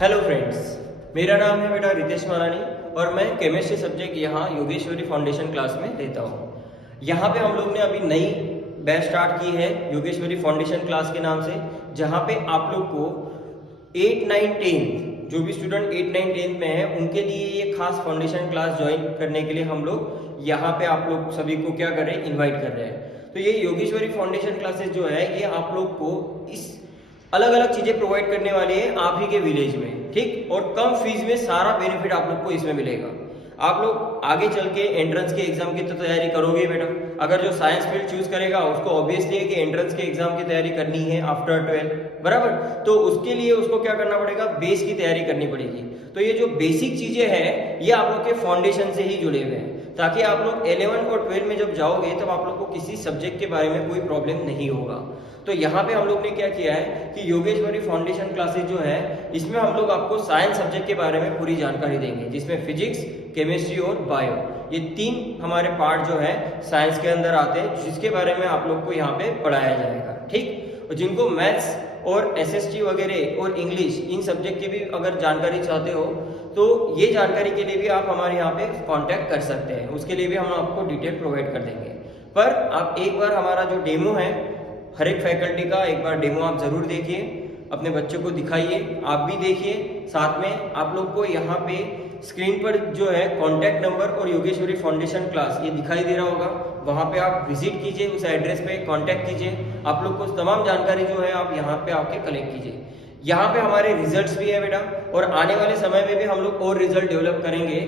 Hello friends, मेरा नाम है बेटा रितेश मारानी और मैं केमिस्ट्री सब्जेक्ट यहाँ योगेश्वरी फाउंडेशन क्लास में लेता हूँ। यहाँ पे हम लोग ने अभी नई बैच स्टार्ट की है योगेश्वरी फाउंडेशन क्लास के नाम से, जहाँ पे आप लोग को 8, 9, 10 जो भी स्टूडेंट 8, 9, 10 में है उनके लिए ये खास फाउंडेशन क्लास ज्वाइन करने के लिए हम लोग यहाँ पे आप लोग सभी को क्या कर रहे हैं, इन्वाइट कर रहे हैं। तो ये योगेश्वरी फाउंडेशन क्लासेस जो है ये आप लोग को इस अलग अलग चीजें प्रोवाइड करने वाली है आप ही के विलेज में, ठीक, और कम फीस में सारा बेनिफिट आप लोग को इसमें मिलेगा। आप लोग आगे चल के एंट्रेंस के एग्जाम की तो तैयारी करोगे बेटा। अगर जो साइंस फील्ड चूज करेगा उसको ऑब्वियसली है कि एंट्रेंस के एग्जाम की तैयारी करनी है आफ्टर 12, बराबर। तो उसके लिए उसको क्या करना पड़ेगा, बेस की तैयारी करनी पड़ेगी। तो ये जो बेसिक चीजें हैं ये आप लोग के फाउंडेशन से ही जुड़े हुए हैं, ताकि आप लोग 11 और 12 में जब जाओगे तब आप लोग को किसी सब्जेक्ट के बारे में कोई प्रॉब्लम नहीं होगा। तो यहाँ पे हम लोग ने क्या किया है कि योगेश्वरी फाउंडेशन क्लासेस जो है इसमें हम लोग आपको साइंस सब्जेक्ट के बारे में पूरी जानकारी देंगे, जिसमें फिजिक्स, केमिस्ट्री और बायो, ये 3 हमारे पार्ट जो है साइंस के अंदर आते हैं, जिसके बारे में आप लोग को यहाँ पे पढ़ाया जाएगा, ठीक। और जिनको मैथ्स और एसएसटी वगैरह और इंग्लिश इन सब्जेक्ट की भी अगर जानकारी चाहते हो तो ये जानकारी के लिए भी आप हमारे यहाँ पे कांटेक्ट कर सकते हैं, उसके लिए भी हम आपको डिटेल प्रोवाइड कर देंगे। पर आप एक बार हमारा जो डेमो है हर एक फैकल्टी का एक बार डेमो आप जरूर देखिए, अपने बच्चों को दिखाइए, आप भी देखिए। साथ में आप लोग को यहाँ पे स्क्रीन पर जो है कॉन्टैक्ट नंबर और योगेश्वरी फाउंडेशन क्लास ये दिखाई दे रहा होगा, वहाँ पे आप विजिट कीजिए, उस एड्रेस पे कॉन्टैक्ट कीजिए। आप लोग को तमाम जानकारी जो है आप यहाँ पे आके कलेक्ट कीजिए। यहाँ पे हमारे रिजल्ट्स भी है बेटा, और आने वाले समय में भी हम लोग और रिजल्ट डेवलप करेंगे।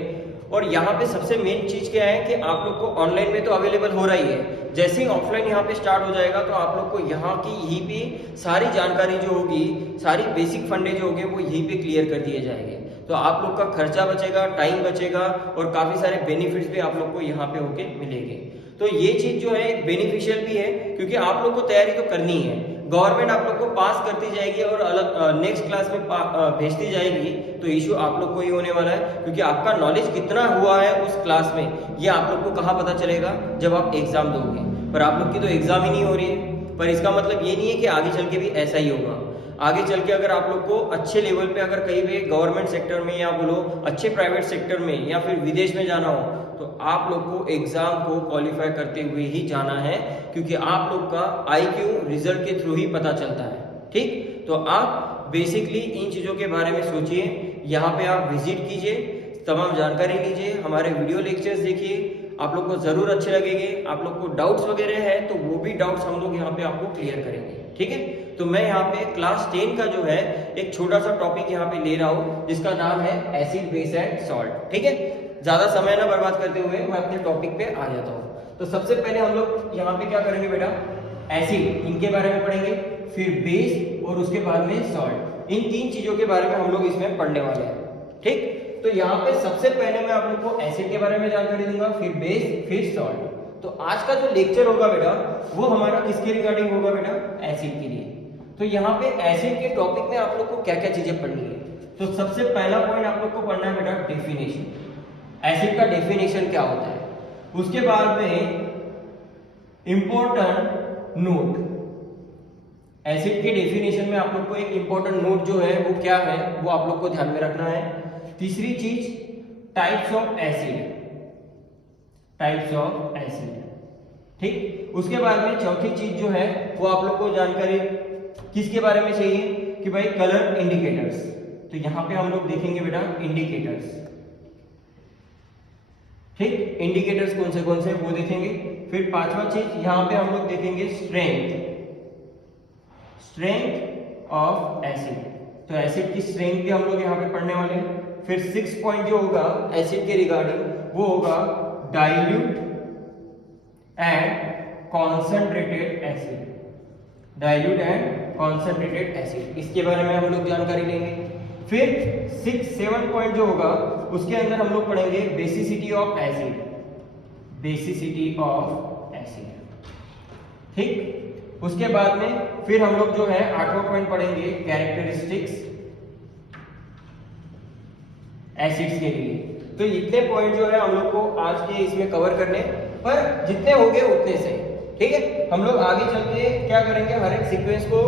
और यहाँ पे सबसे मेन चीज क्या है कि आप लोग को ऑनलाइन में तो अवेलेबल हो रही है, जैसे ही ऑफलाइन यहाँ पे स्टार्ट हो जाएगा तो आप लोग को यहाँ की यहीं पे सारी जानकारी जो होगी, सारी बेसिक फंडे जो होंगे वो यहीं पे क्लियर कर दिए जाएंगे। तो आप लोग का खर्चा बचेगा, टाइम बचेगा और काफी सारे बेनिफिट्स भी आप लोग को यहाँ पे होके मिलेंगे। तो ये चीज जो है एक बेनिफिशियल भी है, क्योंकि आप लोग को तैयारी तो करनी है, गवर्नमेंट आप लोग को पास करती जाएगी और अलग नेक्स्ट क्लास में भेजती जाएगी, तो इशू आप लोग को ही होने वाला है। क्योंकि आपका नॉलेज कितना हुआ है उस क्लास में ये आप लोग को कहाँ पता चलेगा, जब आप एग्जाम दोगे। पर आप लोग की तो एग्जाम ही नहीं हो रही है, पर इसका मतलब ये नहीं है कि आगे चल के भी ऐसा ही होगा। आगे चल के अगर आप लोग को अच्छे लेवल पे अगर कहीं भी गवर्नमेंट सेक्टर में या बोलो अच्छे प्राइवेट सेक्टर में या फिर विदेश में जाना हो तो आप लोग को एग्जाम को क्वालिफाई करते हुए ही जाना है, क्योंकि आप लोग का IQ रिजल्ट के थ्रू ही पता चलता है, ठीक। तो आप बेसिकली इन चीजों के बारे में सोचिए, यहाँ पे आप विजिट कीजिए, तमाम जानकारी लीजिए, हमारे वीडियो लेक्चर्स देखिए, आप लोग को जरूर अच्छे लगेंगे। आप लोग को डाउट्स वगैरह है तो वो भी डाउट्स हम लोग यहाँ पे आपको क्लियर करेंगे, ठीक है। तो मैं यहाँ पे क्लास 10 का जो है एक छोटा सा टॉपिक यहाँ पे ले रहा हूँ, जिसका नाम है एसिड, बेस एंड सॉल्ट, ठीक है। ज्यादा समय ना बर्बाद करते हुए मैं अपने टॉपिक पे आ जाता हूँ। तो सबसे पहले हम लोग यहाँ पे क्या करेंगे बेटा, एसिड इनके बारे में पढ़ेंगे, फिर बेस और उसके बाद में सॉल्ट। इन 3 चीजों के बारे में हम लोग इसमें पढ़ने वाले हैं, ठीक। तो यहाँ पे सबसे पहले मैं आप लोग को एसिड के बारे में जानकारी दूंगा, फिर बेस, फिर सॉल्ट। तो आज का जो लेक्चर होगा बेटा वो हमारा किसके रिगार्डिंग होगा बेटा, एसिड के लिए। तो यहाँ पे एसिड के टॉपिक में आप लोग को क्या क्या चीजें पढ़नी है। तो सबसे पहला पॉइंट आप लोग को पढ़ना है बेटा डेफिनेशन, एसिड का डेफिनेशन क्या होता है। उसके बाद में इंपॉर्टेंट नोट, एसिड के डेफिनेशन में आप लोग को एक इंपॉर्टेंट नोट जो है वो क्या है वो आप लोग को ध्यान में रखना है। तीसरी चीज types of acid, types of acid, ठीक। उसके बाद में चौथी चीज जो है वो आप लोग को जानकारी किसके बारे में चाहिए कि भाई कलर इंडिकेटर्स। तो यहां पे हम लोग देखेंगे बेटा इंडिकेटर्स, ठीक, इंडिकेटर्स कौन से वो देखेंगे। फिर पांचवा चीज यहां पे हम लोग देखेंगे स्ट्रेंथ, स्ट्रेंथ ऑफ एसिड। तो एसिड की स्ट्रेंथ भी हम लोग यहाँ पे पढ़ने वाले हैं। फिर 6 पॉइंट जो होगा एसिड के रिगार्डिंग वो होगा dilute and concentrated acid, dilute and concentrated acid, इसके बारे में हम लोग जानकारी लेंगे। फिर 6-7 पॉइंट जो होगा उसके अंदर हम लोग पढ़ेंगे basicity of acid, basicity of acid, ठीक। उसके बाद में फिर हम लोग जो है 8वां पॉइंट पढ़ेंगे कैरेक्टरिस्टिक्स एसिड्स के लिए। तो इतने पॉइंट जो है हम लोग को आज के इसमें कवर करने, पर जितने हो गए उतने से, ठीक है। हम लोग आगे चल के क्या करेंगे, हर एक सीक्वेंस को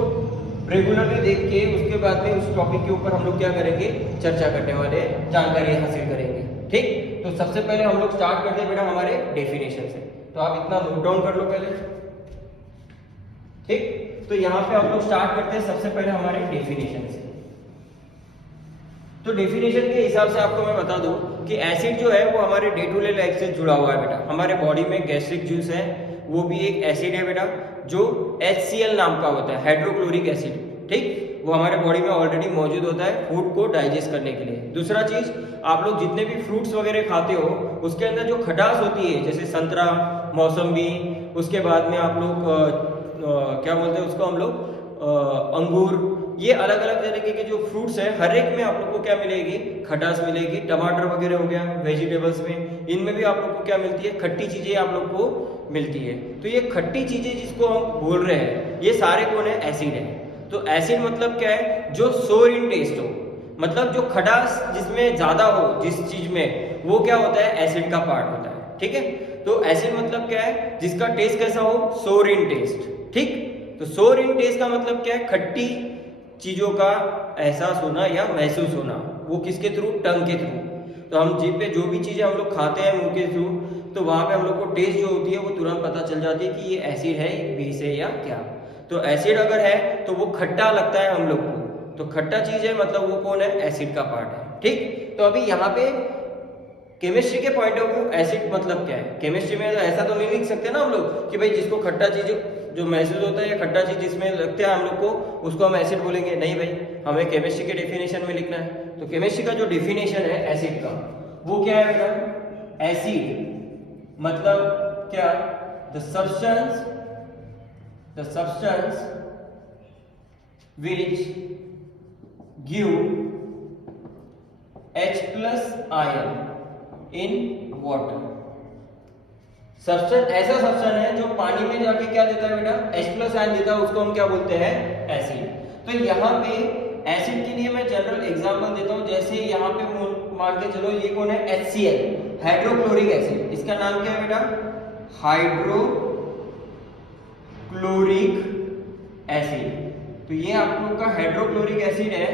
रेगुलरली देख के उसके बाद में उस टॉपिक के ऊपर हम लोग क्या करेंगे, चर्चा करने वाले, जानकारी हासिल करेंगे। ठीक, तो सबसे पहले हम लोग स्टार्ट करते हैं बेटा हमारे डेफिनेशन से। तो आप इतना नोट डाउन कर लो पहले। ठीक, तो यहाँ पे हम लोग स्टार्ट करते हैं सबसे पहले हमारे डेफिनेशन से। तो डेफिनेशन के हिसाब से आपको मैं बता दूं कि एसिड जो है वो हमारे डे टू डे लाइफ से जुड़ा हुआ है बेटा। हमारे बॉडी में गैस्ट्रिक जूस है, वो भी एक एसिड है बेटा, जो HCl नाम का होता है, हाइड्रोक्लोरिक एसिड। ठीक, वो हमारे बॉडी में ऑलरेडी मौजूद होता है फूड को डाइजेस्ट करने के लिए। दूसरा चीज, आप लोग जितने भी फ्रूट्स वगैरह खाते हो उसके अंदर जो खटास होती है, जैसे संतरा, मौसम्बी, उसके बाद में आप लोग क्या बोलते हैं उसको हम लोग, अंगूर, ये अलग अलग तरीके के जो फ्रूट्स हैं हर एक में आप लोग को क्या मिलेगी, खटास मिलेगी। टमाटर वगैरह हो गया वेजिटेबल्स में, इनमें भी आप लोग को क्या मिलती है, खट्टी चीजें आप लोग को मिलती है। तो ये खट्टी चीजें जिसको हम बोल रहे हैं ये सारे कौन है, एसिड है। तो एसिड मतलब क्या है, जो सोर इन टेस्ट हो, मतलब जो खटास जिसमें ज्यादा हो जिस चीज में, वो क्या होता है, एसिड का पार्ट होता है। ठीक है, तो एसिड मतलब क्या है, जिसका टेस्ट कैसा हो, सोर इन टेस्ट। ठीक, तो सोर इन टेस्ट का मतलब क्या है, खट्टी चीजों का एहसास होना या महसूस होना, वो किसके थ्रू, टंग के थ्रू। तो हम जीभ पे जो भी चीजें हम लोग खाते हैं मुंह के थ्रू, तो वहां पे हम लोग को टेस्ट जो होती है वो तुरंत पता चल जाती है कि ये एसिड है, बेस है या क्या। तो एसिड अगर है तो वो खट्टा लगता है हम लोग को, तो खट्टा चीज है मतलब वो कौन है, एसिड का पार्ट है। ठीक, तो अभी यहाँ पे केमिस्ट्री के पॉइंट ऑफ व्यू एसिड मतलब क्या है, केमिस्ट्री में ऐसा तो नहीं लिख सकते ना हम लोग कि भाई जिसको खट्टा चीज जो महसूस होता है या खट्टा चीज जिसमें लगता है हम लोग को, उसको हम एसिड बोलेंगे। नहीं भाई, हमें केमिस्ट्री के डेफिनेशन में लिखना है। तो केमिस्ट्री का जो डेफिनेशन है एसिड का, वो क्या है बेटा, एसिड मतलब क्या, the substance which give H+ ion in water. Substance ऐसा सब्सटेंस है जो पानी में जाके क्या देता है बेटा, H+ आयन देता है, उसको हम क्या बोलते हैं, एसिड। तो यहाँ पे एसिड के लिए मैं जनरल एग्जांपल देता हूँ। जैसे यहाँ पे मान के चलो ये कौन है, HCl, हाइड्रोक्लोरिक एसिड। इसका नाम क्या है बेटा, हाइड्रोक्लोरिक एसिड। तो ये आप लोग का हाइड्रोक्लोरिक एसिड है,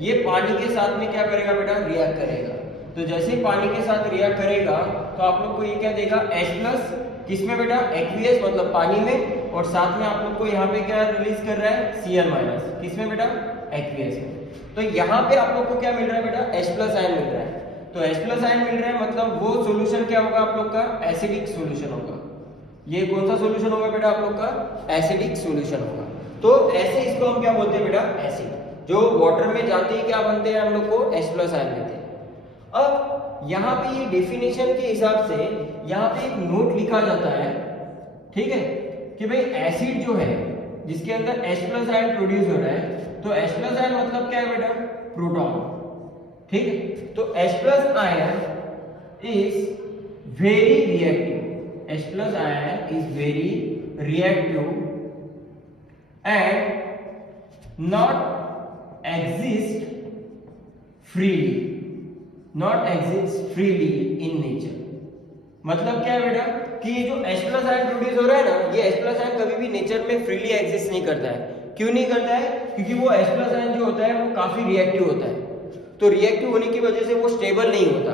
ये पानी के साथ में क्या करेगा बेटा, रिएक्ट करेगा। तो जैसे ही पानी के साथ रिएक्ट करेगा तो आप लोग को ये क्या देगा, H+ किसमें बेटा, एक्वियस मतलब पानी में, और साथ में आप लोग को यहाँ पे क्या रिलीज कर रहा है, Cl-, किसमें बेटा, एक्वियस में। तो यहाँ पे आप लोग को क्या मिल रहा है बेटा, H+ आयन मिल रहा है। तो H+ आयन मिल रहा है मतलब वो सोल्यूशन क्या होगा आप लोग का, एसिडिक सोल्यूशन होगा। ये कौन सा सोल्यूशन होगा बेटा आप लोग का, एसिडिक सोल्यूशन होगा। तो ऐसे इसको हम क्या बोलते हैं बेटा, एसिड। जो वाटर में जाते ही क्या बनते हैं हम लोग को, H+ आयन देते हैं। अब यहाँ पे ये डेफिनेशन के हिसाब से यहाँ पे एक नोट लिखा जाता है, ठीक है, कि भाई एसिड जो है जिसके अंदर H+ आयन प्रोड्यूस हो रहा है, तो H+ आयन मतलब क्या है बेटा, प्रोटॉन। ठीक है, तो H+ ion is very reactive, H+ ion is very reactive and not exist freely in nature। मतलब क्या है बेटा, कि ये जो H+ आयन प्रोड्यूस हो रहा है ना, ये H+ आयन कभी भी नेचर में फ्रीली एग्जिस्ट नहीं करता है। क्यों नहीं करता है, क्योंकि वो H+ आयन जो होता है वो काफी रिएक्टिव होता है। तो रिएक्टिव होने की वजह से वो स्टेबल नहीं होता।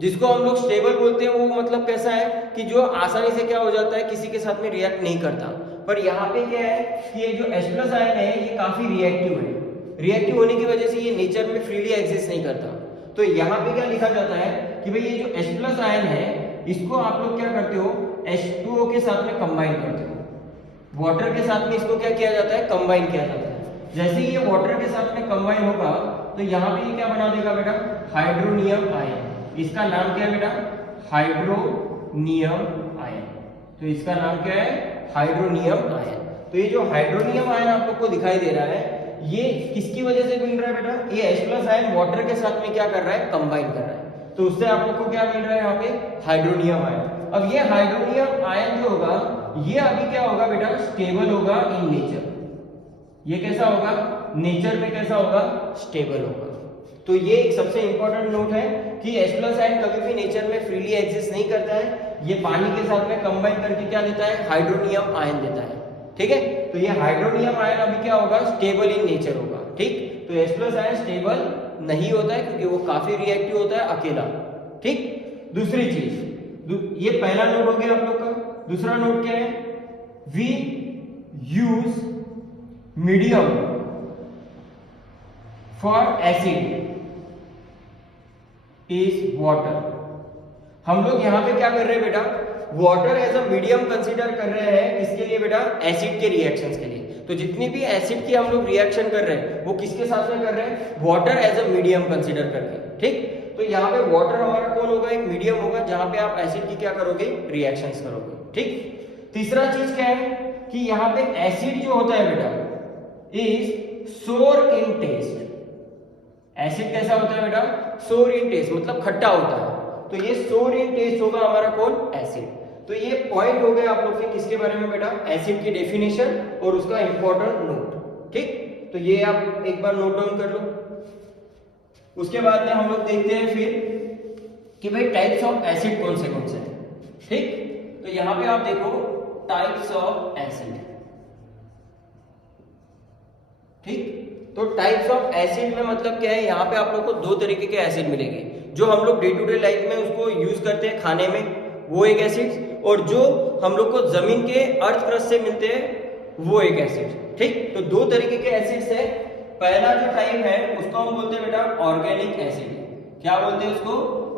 जिसको हम लोग स्टेबल बोलते हैं वो मतलब कैसा है, कि जो आसानी से क्या हो जाता है, किसी के साथ में रिएक्ट नहीं करता। पर यहाँ पे क्या है कि ये जो H+ आयन है ये काफी रिएक्टिव है। रिएक्टिव होने की वजह से ये नेचर में फ्रीली एग्जिस्ट नहीं करता। तो यहाँ पे क्या लिखा जाता है कि भाई ये जो H+ आयन है इसको आप लोग क्या करते हो, H2O के साथ में कंबाइन करते हो। वाटर के साथ में इसको क्या किया जाता है, कंबाइन किया जाता है। जैसे ही ये वाटर के साथ में कंबाइन होगा तो यहाँ पे ये क्या बना देगा बेटा, हाइड्रोनियम आयन। इसका नाम क्या है बेटा, हाइड्रोनियम आयन। तो इसका नाम क्या है, हाइड्रोनियम आयन। तो ये जो हाइड्रोनियम आयन आप लोग को दिखाई दे रहा है, ये किसकी वजह से मिल रहा है बेटा, ये H+ आयन वाटर के साथ में क्या कर रहा है, कंबाइन कर रहा है। तो उससे आप लोग को क्या मिल रहा है यहाँ पे, हाइड्रोनियम आयन। अब ये हाइड्रोनियम आयन जो होगा ये अभी क्या होगा बेटा, स्टेबल होगा इन नेचर। ये कैसा होगा, नेचर में कैसा होगा, स्टेबल होगा। तो ये एक सबसे इंपॉर्टेंट नोट है कि H+ आयन कभी भी नेचर में फ्रीली एग्जिस्ट नहीं करता है। ये पानी के साथ में कंबाइन करके क्या देता है, हाइड्रोनियम आयन देता है। ठीक है। तो ये हाइड्रोनियम आयन अभी क्या होगा, स्टेबल इन नेचर होगा। ठीक, तो H प्लस आयन स्टेबल नहीं होता है क्योंकि वो काफी रिएक्टिव होता है अकेला। ठीक, दूसरी चीज, ये पहला नोट हो गया आप लोग का। दूसरा नोट क्या है, we use medium for acid is water. हम लोग यहां पे क्या कर रहे हैं बेटा, water as a medium consider कर रहे हैं। किसके लिए बेटा, एसिड के रिएक्शंस के लिए। तो जितनी भी एसिड की हम लोग रिएक्शन कर रहे हैं वो किसके साथ में कर रहे हैं, water as a medium consider करके। ठीक, तो यहाँ पे वाटर हमारा कौन होगा, एक मीडियम होगा जहां पे आप एसिड की क्या करोगे, रिएक्शंस करोगे। ठीक, तीसरा चीज क्या है कि यहाँ पे एसिड जो होता है बेटा इज सोर इन टेस्ट। एसिड कैसा होता है बेटा, सोर इन टेस्ट, मतलब खट्टा होता है। तो ये सोर इन टेस्ट होगा हमारा कौन, एसिड। तो ये पॉइंट हो गए आप लोग के किसके बारे में बेटा, एसिड की डेफिनेशन और उसका इंपॉर्टेंट नोट। ठीक, तो ये आप एक बार नोट डाउन कर लो। उसके बाद में हम लोग देखते हैं फिर कि भाई टाइप्स ऑफ एसिड कौन से हैं। ठीक, तो यहां पे आप देखो टाइप्स ऑफ एसिड। ठीक, तो टाइप्स ऑफ एसिड में मतलब क्या है, यहाँ पे आप लोग को दो तरीके के एसिड मिलेंगे। जो हम लोग डे टू डे लाइफ में उसको यूज करते हैं खाने में, वो एक एसिड, और जो हम लोग को जमीन के अर्थ क्रस्ट से मिलते हैं वो एक एसिड। ठीक, तो दो तरीके के एसिड्स है। पहला जो टाइप है उसको हम बोलते हैं बेटा ऑर्गेनिक एसिड। क्या बोलते हैं उसको,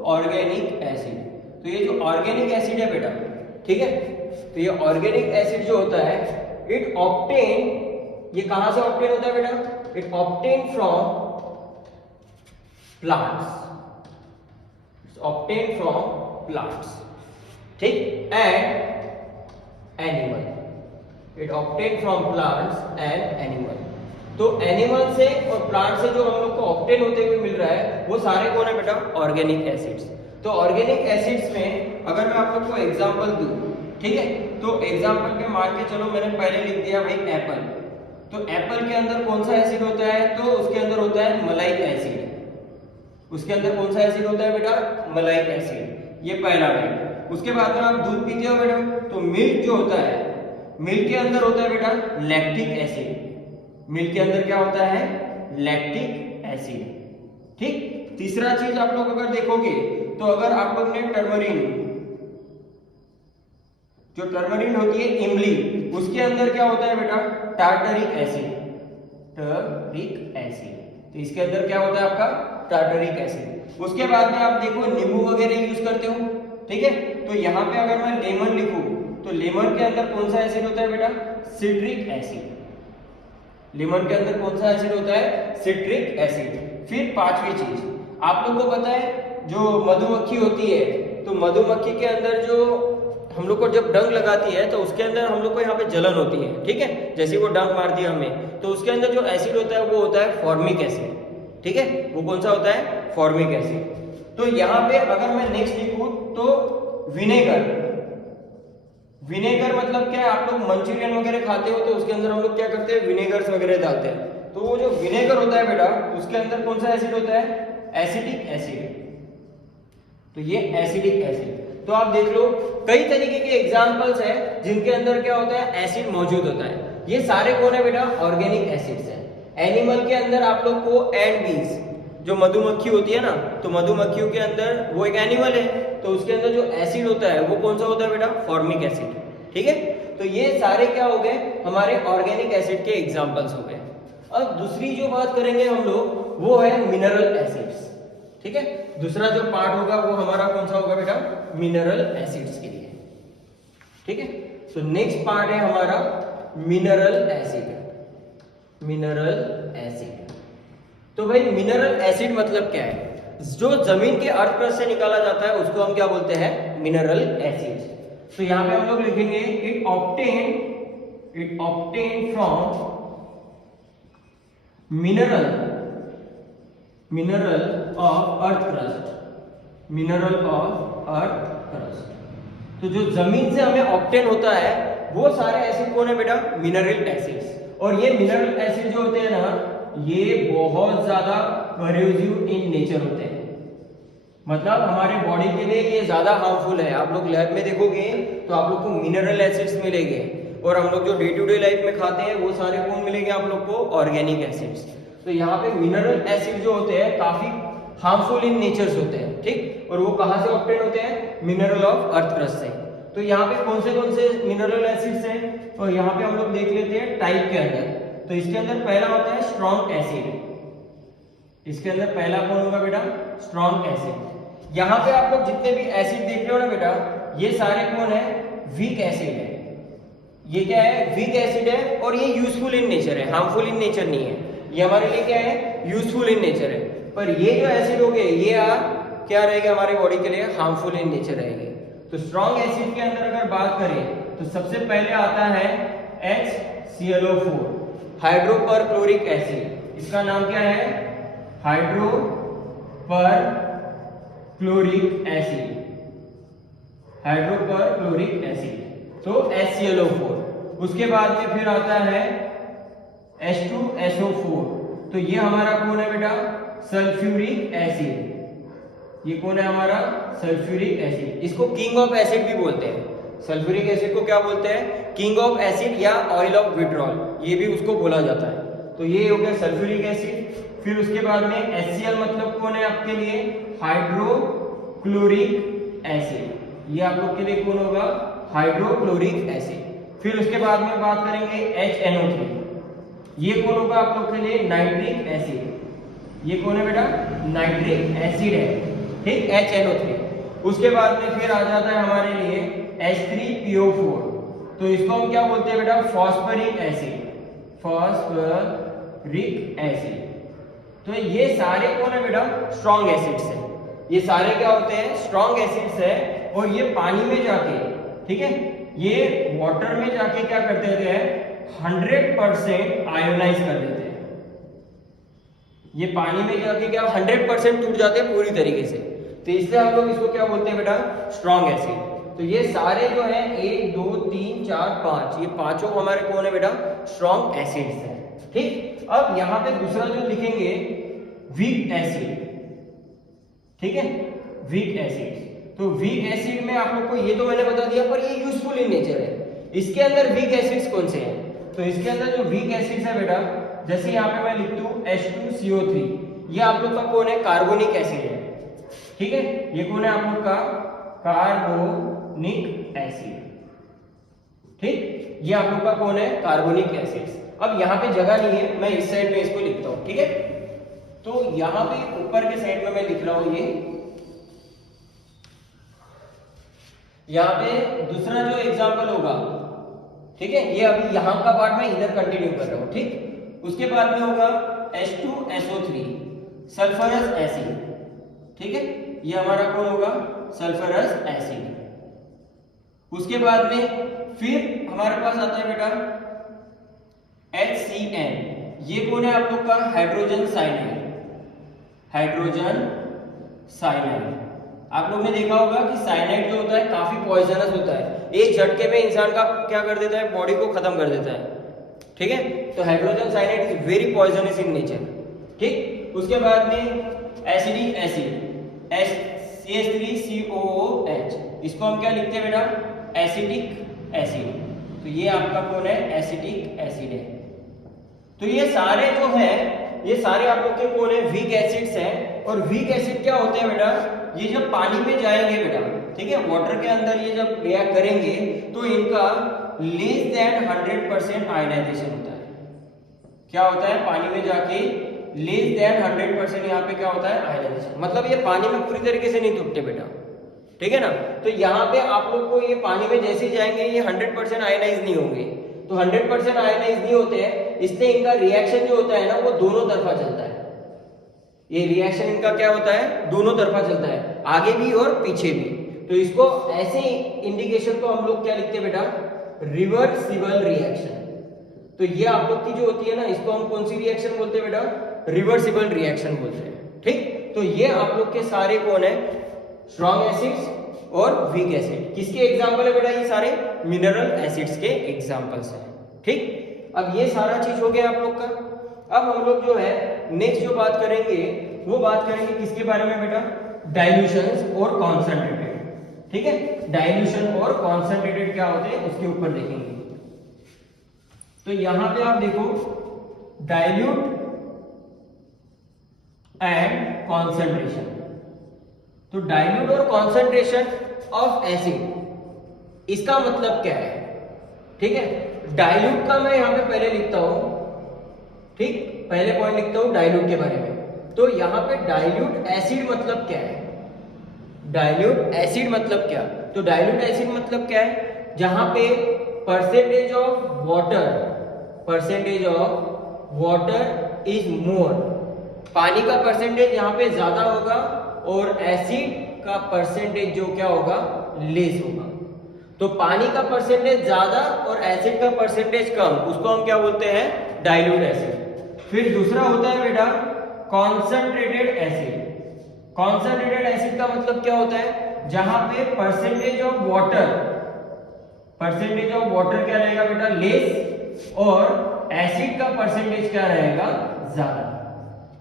ऑर्गेनिक एसिड। तो ये जो ऑर्गेनिक एसिड है बेटा, ठीक है, तो ये ऑर्गेनिक एसिड जो होता है इट ऑब्टेन, ये कहां से ऑब्टेन होता है बेटा, it obtain from plants, obtained from plants, ठीक, and animal, it obtained from plants and animal। तो एनिमल से और प्लांट से जो हम लोग को ऑब्टेन होते हुए मिल रहा है वो सारे कौन है बेटा, ऑर्गेनिक एसिड्स। तो ऑर्गेनिक एसिड्स में अगर मैं आप लोग को एग्जांपल दूं, ठीक है, तो एग्जांपल पे मान के चलो मैंने पहले लिख दिया भाई एप्पल। तो एप्पल के अंदर कौन सा एसिड होता है, तो उसके अंदर होता है मलाइक एसिड। उसके अंदर कौन सा एसिड होता है बेटा, मलाइक एसिड। ये पहला है। उसके बाद में आप दूध पीते हो बेटा, तो मिल्क जो होता है, मिल्क के अंदर होता है बेटा लैक्टिक एसिड। मिल्क के अंदर क्या होता है, लैक्टिक एसिड। ठीक, तीसरा चीज आप लोग अगर देखोगे तो अगर आप लोग ने टर्मरिन, जो टर्मरिन होती है इमली, उसके अंदर क्या होता है बेटा, टार्टरिक एसिड। टार्टरिक एसिड, तो इसके अंदर क्या होता है आपका, टार्टरिक एसिड। उसके बाद में आप देखो नींबू वगैरह यूज करते हो, ठीक है, तो यहाँ पे अगर मैं लेमन लिखूं तो लेमन के अंदर कौन सा एसिड होता है बेटा, सिट्रिक एसिड। लेमन के अंदर कौन सा एसिड होता है, सिट्रिक एसिड। फिर पांचवी चीज आप लोग को पता है, जो मधुमक्खी होती है, तो मधुमक्खी के अंदर जो हम लोग को जब डंक लगाती है तो उसके अंदर हम लोग को यहाँ पे जलन होती है, ठीक है, जैसे वो डंक मारती है हमें, तो उसके अंदर जो एसिड होता है वो होता है फॉर्मिक एसिड। ठीक है, वो कौन सा होता है, फॉर्मिक एसिड। तो यहाँ पे अगर मैं नेक्स्ट लिखूं तो विनेगर। विनेगर मतलब क्या है, आप लोग मंचूरियन वगैरह खाते हो तो उसके अंदर हम लोग क्या करते हैं, विनेगर्स वगैरह डालते हैं। तो वो जो विनेगर होता है बेटा, उसके अंदर कौन सा एसिड होता है, एसिडिक एसिड। तो ये एसिडिक एसिड। तो आप देख लो कई तरीके के एग्जांपल्स हैं जिनके अंदर क्या होता है, एसिड मौजूद होता है। ये सारे कौन है बेटा, ऑर्गेनिक एसिड्स हैं। एनिमल के अंदर आप लोग को एंड बीज, जो मधुमक्खी होती है ना, तो मधुमक्खियों के अंदर वो एक एनिमल है, तो उसके अंदर जो एसिड होता है वो कौन सा होता है बेटा, फॉर्मिक एसिड। ठीक है, तो ये सारे क्या हो गए, हमारे ऑर्गेनिक एसिड के एग्जांपल्स हो गए। अब दूसरी जो बात करेंगे हम लोग वो है मिनरल एसिड्स। ठीक है, दूसरा जो पार्ट होगा वो हमारा कौन सा होगा बेटा, मिनरल एसिड्स के लिए। ठीक है, तो नेक्स्ट पार्ट है हमारा मिनरल एसिड। मिनरल एसिड, तो भाई मिनरल एसिड मतलब क्या है, जो जमीन के अर्थ क्रस्ट से निकाला जाता है उसको हम क्या बोलते हैं, मिनरल एसिड। तो यहां पे हम लोग लिखेंगे it obtain from mineral of earth crust. Mineral of earth crust, तो जो जमीन से हमें ऑब्टेन होता है वो सारे एसिड कौन है बेटा, मिनरल एसिड्स। और ये मिनरल एसिड जो होते हैं ना, ये बहुत ज्यादा करोसिव इन नेचर होते हैं, मतलब हमारे बॉडी के लिए ये ज्यादा हार्मफुल है। आप लोग लैब में देखोगे तो आप लोग को मिनरल एसिड्स मिलेंगे, और हम लोग जो डे टू डे लाइफ में खाते हैं वो सारे कौन मिलेंगे आप लोग को, ऑर्गेनिक एसिड्स। तो यहाँ पे मिनरल एसिड जो होते हैं काफी हार्मफुल इन नेचर्स होते हैं, ठीक, और वो कहाँ से ऑब्टेन होते हैं, मिनरल ऑफ अर्थ क्रस्ट से। तो यहाँ पे कौन से मिनरल एसिड्स हैं, और यहाँ पे हम लोग देख लेते हैं टाइप के अंदर। तो इसके अंदर पहला होता है स्ट्रॉन्ग एसिड। इसके अंदर पहला कौन होगा बेटा, स्ट्रॉन्ग एसिड। यहाँ पे आप लोग जितने भी एसिड देख रहे हो ना बेटा, ये सारे कौन है, वीक एसिड है। ये क्या है, वीक एसिड है, और ये यूजफुल इन नेचर है, हार्मफुल इन नेचर नहीं है। ये हमारे लिए क्या है, यूजफुल इन नेचर है। पर ये जो एसिड हो गए ये क्या रहेंगे हमारे बॉडी के लिए, हार्मफुल इन नेचर रहेंगे। तो स्ट्रॉन्ग एसिड के अंदर अगर बात करें तो सबसे पहले आता है HClO4, हाइड्रोपर क्लोरिक एसिड। इसका नाम क्या है, हाइड्रोपर क्लोरिक एसिड, हाइड्रोपर क्लोरिक एसिड। तो HClO4। उसके बाद में फिर आता है H2SO4। तो ये हमारा कौन है बेटा, सल्फ्यूरिक एसिड। ये कौन है हमारा, सल्फ्यूरिक एसिड। इसको किंग ऑफ एसिड भी बोलते हैं। सल्फ्यूरिक एसिड को क्या बोलते हैं, किंग ऑफ एसिड या ऑयल ऑफ विड्रॉल, ये भी उसको बोला जाता है। तो ये हो गया सल्फ्यूरिक एसिड। फिर उसके बाद में HCl मतलब कौन है आपके लिए, हाइड्रोक्लोरिक एसिड। ये आप लोग के लिए कौन होगा, हाइड्रोक्लोरिक एसिड। फिर उसके बाद में बात करेंगे HNO3। ये कौन होगा आप लोग के लिए, नाइट्रिक एसिड। ये कौन है बेटा, नाइट्रिक एसिड है, ठीक, HNO3। उसके बाद में फिर आ जाता है हमारे लिए H3PO4। तो इसको हम क्या बोलते हैं बेटा, फॉस्फरिक एसिड, फॉस्फरिक एसिड। तो ये सारे कौन है बेटा, स्ट्रॉन्ग एसिड्स है। ये सारे क्या होते हैं, स्ट्रॉन्ग एसिड्स है, और ये पानी में जाके, ठीक है, ये वाटर में जाके क्या कर देते हैं, 100% आयोनाइज कर देते हैं। ये पानी में जाके क्या 100% टूट जाते हैं पूरी तरीके से। तो इसलिए हम लोग इसको क्या बोलते हैं बेटा, स्ट्रॉन्ग एसिड। तो ये सारे जो है 1 2 3 4 5, ये पांचों हमारे कौन है बेटा, स्ट्रॉन्ग एसिड्स हैं, ठीक। अब यहाँ पे दूसरा जो लिखेंगे, वीक एसिड, ठीक है, वीक एसिड। तो वीक एसिड में आप लोग को ये तो मैंने बता दिया, पर ये यूजफुल इन नेचर है। इसके अंदर वीक एसिड्स कौन से हैं, तो इसके अंदर जो वीक एसिड्स है बेटा, जैसे यहाँ पे मैं लिख दूं H2CO3, ये आप लोग का कौन है, कार्बोनिक एसिड है, ठीक है। ये कौन है आप लोग का, कार्बोनिक एसिड, ठीक। ये आप लोग का कौन है, कार्बोनिक एसिड। अब यहाँ पे जगह नहीं है, मैं इस साइड में इसको लिखता हूं, ठीक है। तो यहाँ पे ऊपर के साइड में मैं लिख रहा हूं, ये यहाँ पे दूसरा जो एग्जाम्पल होगा, ठीक है, ये अभी यहाँ का पार्ट मैं इधर कंटिन्यू कर रहा हूं, ठीक। उसके बाद में होगा H2SO3, सल्फरस एसिड, ठीक है, ये हमारा कौन होगा, सल्फरस एसिड। उसके बाद में फिर हमारे पास आता है बेटा HCN, ये कौन है आप लोग का, हाइड्रोजन साइनाइड, हाइड्रोजन साइनाइड। आप लोग ने देखा होगा कि साइनाइड जो होता है काफी पॉइजनस होता है, एक झटके में इंसान का क्या कर देता है, बॉडी को खत्म कर देता है, ठीक है। तो hydrogen cyanide is very poisonous in nature, ठीक। उसके बाद में एसिडिक एसिड, CH3COOH, इसको हम क्या लिखते हैं बेटा, एसिटिक एसिड। तो ये आपका कौन है, एसिटिक एसिड है। तो ये सारे जो है, ये सारे आप लोग के कौन है, वीक एसिड्स हैं। और वीक एसिड क्या होते हैं बेटा, ये जब पानी में जाएंगे बेटा, ठीक है, वाटर के अंदर ये जब रिएक्ट करेंगे तो इनका लेस देन 100% आयनाइजेशन होता है। क्या होता है, पानी में जाके लेस देन 100% यहाँ पे क्या होता है, आयनाइजेशन। मतलब ये पानी में पूरी तरीके से नहीं टूटते बेटा, ठीक है ना। तो यहाँ पे आप लोग को ये पानी में जैसे ही जाएंगे ये 100% आयनाइज नहीं होंगे। तो 100% आयनाइज नहीं होते हैं, इसलिए इनका रिएक्शन जो होता है ना वो दोनों तरफा चलता है। ये रिएक्शन इनका क्या होता है, दोनों तरफा चलता है, आगे भी और पीछे भी। तो इसको ऐसे इंडिकेशन को हम लोग क्या लिखते हैं बेटा, रिवर्सिबल रिएक्शन। तो ये आप लोग की जो होती है ना, इसको हम कौन सी रिएक्शन बोलते हैं बेटा, रिवर्सिबल रिएक्शन बोलते हैं, ठीक। तो ये आप लोग के सारे कौन है, स्ट्रॉन्ग एसिड्स और वीक एसिड। किसके एग्जांपल है बेटा, ये सारे मिनरल एसिड्स के एग्जांपल्स हैं, ठीक। अब ये सारा चीज हो गया आप लोग का। अब हम लोग जो है नेक्स्ट जो बात करेंगे वो बात करेंगे किसके बारे में बेटा, डाइल्यूशंस और कॉन्सेंट्रेटेड, ठीक है। डाइल्यूशन और कॉन्सेंट्रेटेड क्या होते हैं उसके ऊपर देखेंगे। तो यहां पे आप देखो डाइल्यूट एंड कॉन्सेंट्रेशन। तो डाइल्यूट और कॉन्सेंट्रेशन ऑफ एसिड, इसका मतलब क्या है? ठीक है, डाइल्यूट का मैं यहां पे पहले लिखता हूं, ठीक, पहले पॉइंट लिखता हूं डाइल्यूट के बारे में। तो यहां पे डाइल्यूट एसिड मतलब क्या है? डाइल्यूट एसिड मतलब क्या? तो डाइल्यूट एसिड मतलब क्या है? जहां पे percentage of water is more, पानी का परसेंटेज यहाँ पे ज्यादा होगा और एसिड का परसेंटेज जो क्या होगा, लेस होगा। तो पानी का परसेंटेज ज्यादा और एसिड का परसेंटेज कम, उसको हम क्या बोलते हैं? Dilute acid. फिर दूसरा होता है बेटा कॉन्सेंट्रेटेड एसिड। कॉन्सेंट्रेटेड एसिड का मतलब क्या होता है? जहां पे परसेंटेज ऑफ वाटर क्या रहेगा बेटा? लेस, और एसिड का परसेंटेज क्या रहेगा? ज्यादा।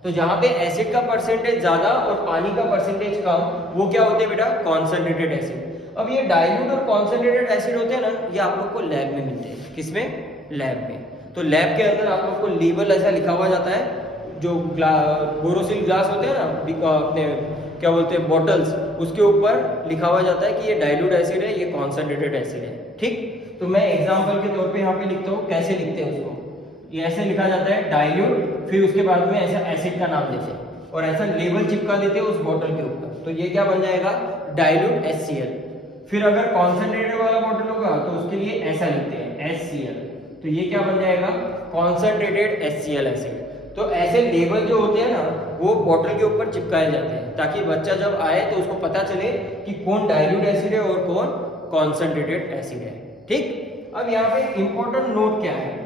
तो जहां पे एसिड का परसेंटेज ज्यादा और पानी का परसेंटेज कम, वो क्या होते हैं बेटा? Concentrated acid. अब ये डाइल्यूट और कॉन्सेंट्रेटेड एसिड होते हैं ना, ये आप लोग को लैब में मिलते हैं। किसमें? लैब में। तो लैब के अंदर आप लोग को लेबल ऐसा लिखा हुआ जाता है, जो बोरोसिल ग्लास होते हैं ना अपने क्या बोलते हैं बॉटल्स, उसके ऊपर लिखा हुआ जाता है कि ये डाइल्यूट एसिड है, ये कॉन्सेंट्रेटेड एसिड है। ठीक, तो मैं एग्जांपल के तौर पे यहाँ पे लिखता हूँ, कैसे लिखते हैं उसको। ये ऐसे लिखा जाता है डाइल्यूट, फिर उसके बाद में ऐसा एसिड का नाम देते हैं और ऐसा लेबल चिपका देते हैं उस बॉटल के ऊपर। तो ये क्या बन जाएगा? Dilute HCl। फिर अगर कॉन्सेंट्रेटेड वाला बॉटल होगा तो उसके लिए ऐसा लिखते हैं HCl, तो ये क्या बन जाएगा? Concentrated HCl acid. तो ऐसे लेबल जो होते हैं ना, वो बॉटल के ऊपर चिपकाए जाते हैं ताकि बच्चा जब आए तो उसको पता चले कि कौन डाइल्यूट एसिड है और कौन कॉन्सेंट्रेटेड एसिड है। ठीक, अब यहाँ पे इंपॉर्टेंट नोट क्या है?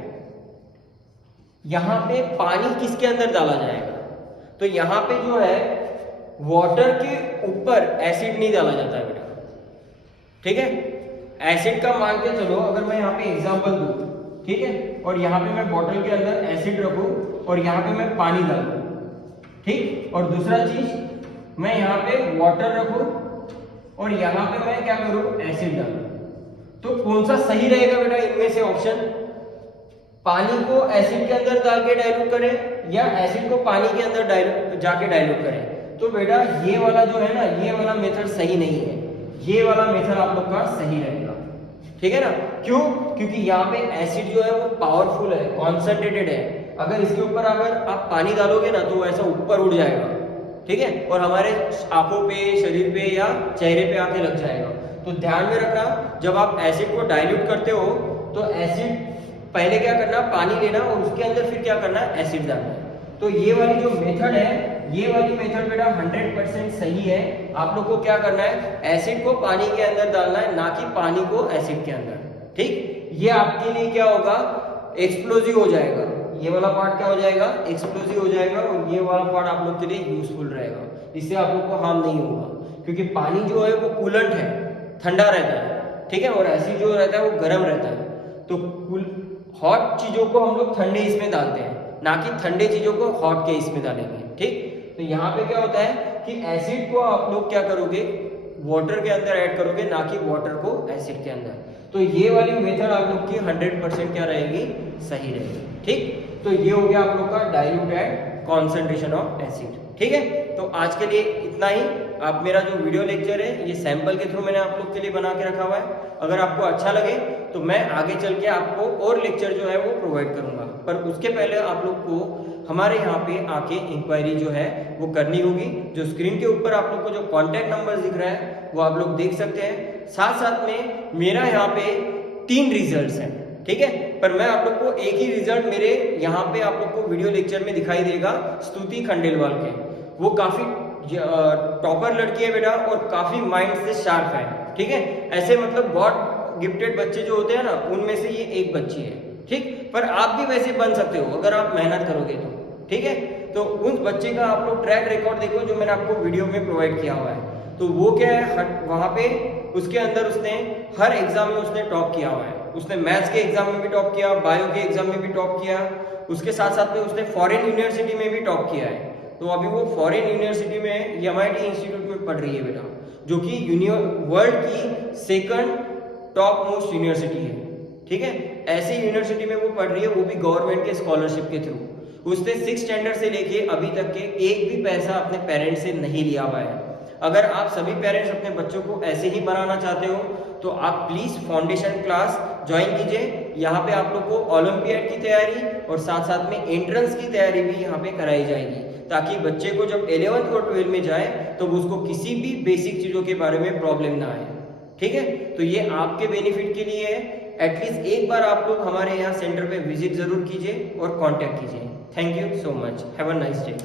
यहाँ पे पानी किसके अंदर डाला जाएगा? तो यहाँ पे जो है वाटर के ऊपर एसिड नहीं डाला जाता है बेटा। ठीक है, एसिड का मान के चलो, अगर मैं यहाँ पे एग्जांपल दूं, ठीक है, और यहाँ पे मैं बॉटल के अंदर एसिड रखूं और यहाँ पे मैं पानी डालूं, ठीक, और दूसरा चीज मैं यहाँ पे वाटर रखूं और यहाँ पे मैं क्या करूं? एसिड डालूं, तो कौन सा सही रहेगा बेटा इनमें से ऑप्शन? पानी को एसिड के अंदर डाल के डाइल्यूट करें या एसिड को पानी के अंदर जाके डाइल्यूट करें? तो बेटा ये वाला जो है ना, ये वाला मेथड सही नहीं है, ये वाला मेथड आप लोग का सही रहेगा। ठीक है ना? क्यों? क्योंकि यहाँ पे एसिड जो है वो पावरफुल है, कॉन्सेंट्रेटेड है। अगर इसके ऊपर अगर आप पानी डालोगे ना तो ऐसा ऊपर उड़ जाएगा, ठीक है, और हमारे आंखों पे, शरीर पे या चेहरे पे आके लग जाएगा। तो ध्यान में रखना, जब आप एसिड को डाइल्यूट करते हो तो एसिड पहले क्या करना? पानी लेना और उसके अंदर फिर क्या करना? एसिड डालना। तो ये वाली जो मेथड है, ये वाली मेथड बेटा 100% सही है। आप लोग को क्या करना है? एसिड को पानी के अंदर डालना है, ना कि पानी को एसिड के अंदर। ठीक, ये आपके लिए क्या होगा? एक्सप्लोजिव हो जाएगा। ये वाला पार्ट क्या हो जाएगा? एक्सप्लोजिव हो जाएगा, और ये वाला पार्ट आप लोग के लिए यूजफुल रहेगा। इससे आप लोग को हार्म नहीं होगा, क्योंकि पानी जो है वो कूलेंट है, ठंडा रहता है, ठीक है, और एसिड जो रहता है वो गर्म रहता है। तो हॉट चीजों को हम लोग ठंडे इसमें डालते हैं, ना कि ठंडे चीजों को हॉट के इसमें डालेंगे। ठीक, तो यहाँ पे क्या होता है कि एसिड को आप लोग क्या करोगे? वाटर के अंदर ऐड करोगे, ना कि वाटर को एसिड के अंदर। तो ये वाली मेथड आप लोग की 100% क्या रहेगी? सही रहेगी। ठीक, तो ये हो गया आप लोग का dilute and concentration of acid. ठीक है, तो आज के लिए इतना ही। आप मेरा जो वीडियो लेक्चर है ये सैंपल के थ्रू मैंने आप लोग के लिए बना के रखा हुआ है। अगर आपको अच्छा लगे तो मैं आगे चल के आपको और लेक्चर जो है वो प्रोवाइड करूंगा, पर उसके पहले आप लोग को हमारे यहाँ पे आके इंक्वायरी जो है वो करनी होगी। जो स्क्रीन के ऊपर आप लोग को जो कॉन्टैक्ट नंबर दिख रहा है वो आप लोग देख सकते हैं। साथ साथ में मेरा यहाँ पे 3 रिजल्ट्स हैं, ठीक है, पर मैं आप लोग को एक ही रिजल्ट मेरे यहाँ पे आप लोग को वीडियो लेक्चर में दिखाई देगा, स्तुति खंडेलवाल के। वो काफी टॉपर लड़की है बेटा और काफी माइंड से शार्प है। ठीक है, ऐसे मतलब गॉड गिफ्टेड बच्चे जो होते हैं ना, उनमें से ये एक बच्ची है। ठीक, पर आप भी वैसे बन सकते हो अगर आप मेहनत करोगे तो। ठीक है, तो उस बच्चे का आप लोग ट्रैक रिकॉर्ड देखो जो मैंने आपको वीडियो में प्रोवाइड किया हुआ है। तो वो क्या है, वहां पे उसके अंदर उसने हर एग्जाम में उसने टॉप किया हुआ है। उसने मैथ्स के एग्जाम में भी टॉप किया, बायो के एग्जाम में भी टॉप किया, उसके साथ साथ में उसने फॉरेन यूनिवर्सिटी में भी टॉप किया है। तो अभी वो फॉरेन यूनिवर्सिटी में MIT इंस्टीट्यूट में पढ़ रही है बेटा, जो कि वर्ल्ड की 2nd टॉप मोस्ट यूनिवर्सिटी है। ठीक ठीक है। ऐसी यूनिवर्सिटी में वो पढ़ रही है, वो भी गवर्नमेंट के स्कॉलरशिप के थ्रू। उसने 6 स्टैंडर्ड से लेके अभी तक के एक भी पैसा अपने पेरेंट्स से नहीं लिया हुआ है। अगर आप सभी पेरेंट्स अपने बच्चों को ऐसे ही बनाना चाहते हो तो आप प्लीज़ फाउंडेशन क्लास ज्वाइन कीजिए। यहाँ पे आप लोग को ओलंपियाड की तैयारी और साथ साथ में एंट्रेंस की तैयारी भी यहाँ पे कराई जाएगी, ताकि बच्चे को जब 11th और 12th में जाए तो उसको किसी भी बेसिक चीज़ों के बारे में प्रॉब्लम ना आए। ठीक है, तो ये आपके बेनिफिट के लिए है। एटलीस्ट एक बार आप लोग हमारे यहाँ सेंटर पे विजिट जरूर कीजिए और कांटेक्ट कीजिए। Thank you so much, have a nice day.